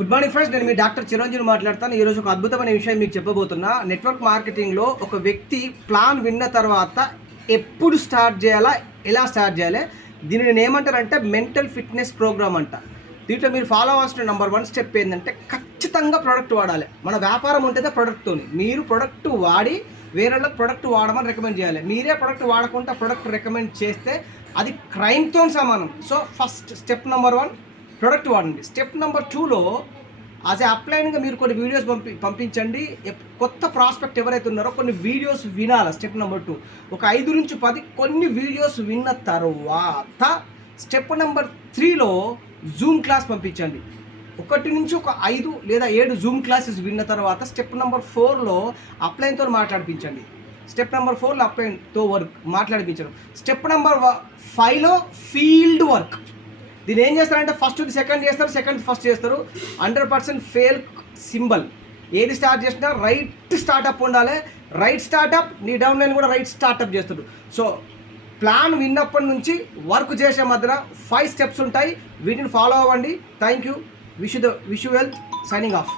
Good morning friends, నేను మీ doctor Chiranjeevi మాట్లాడతాను. ఈరోజు ఒక అద్భుతమైన విషయం మీకు చెప్పబోతున్నా. నెట్వర్క్ మార్కెటింగ్లో ఒక వ్యక్తి ప్లాన్ విన్న తర్వాత ఎప్పుడు స్టార్ట్ చేయాలా, ఎలా స్టార్ట్ చేయాలి, దీనిని నేను ఏమంటారంటే మెంటల్ ఫిట్నెస్ ప్రోగ్రామ్ అంట. దీంట్లో మీరు ఫాలో అవ్వాల్సిన నెంబర్ 1 స్టెప్ ఏంటంటే ఖచ్చితంగా ప్రోడక్ట్ వాడాలి. మన వ్యాపారం ఉంటేనే ప్రోడక్ట్తో మీరు ప్రోడక్ట్ వాడి వేరే వాళ్ళకి ప్రోడక్ట్ వాడమని రికమెండ్ చేయాలి. మీరే ప్రోడక్ట్ వాడకుండా ప్రోడక్ట్ రికమెండ్ చేస్తే అది క్రైమ్తో సమానం. So first step number 1 product వాడండి. స్టెప్ నెంబర్ 2లో యాజ్ అప్లైన్గా మీరు కొన్ని వీడియోస్ పంపించండి. కొత్త ప్రాస్పెక్ట్ ఎవరైతే ఉన్నారో కొన్ని వీడియోస్ వినాలి. స్టెప్ నెంబర్ 2 ఒక 5 నుంచి 10 కొన్ని వీడియోస్ విన్న తర్వాత స్టెప్ నెంబర్ 3లో జూమ్ క్లాస్ పంపించండి. 1 నుంచి 5 లేదా 7 జూమ్ క్లాసెస్ విన్న తర్వాత స్టెప్ నెంబర్ 4లో అప్లైన్తో మాట్లాడిపించండి. స్టెప్ నెంబర్ 4లో అప్లైన్తో మాట్లాడిపించడం. స్టెప్ నెంబర్ 5లో ఫీల్డ్ వర్క్. దీన్ని ఏం చేస్తారంటే ఫస్ట్ సెకండ్ చేస్తారు, సెకండ్ ఫస్ట్ చేస్తారు. 100% ఫెయిల్ సింబల్. ఏది స్టార్ట్ చేసినా రైట్ స్టార్టప్ ఉండాలి. రైట్ స్టార్టప్ నీ డౌన్ లైన్ కూడా రైట్ స్టార్టప్ చేస్తాడు. సో ప్లాన్ విన్నప్పటి నుంచి వర్క్ చేసే మధ్యన 5 స్టెప్స్ ఉంటాయి. వీటిని ఫాలో అవ్వండి. Thank you. Wish you wealth. Signing off.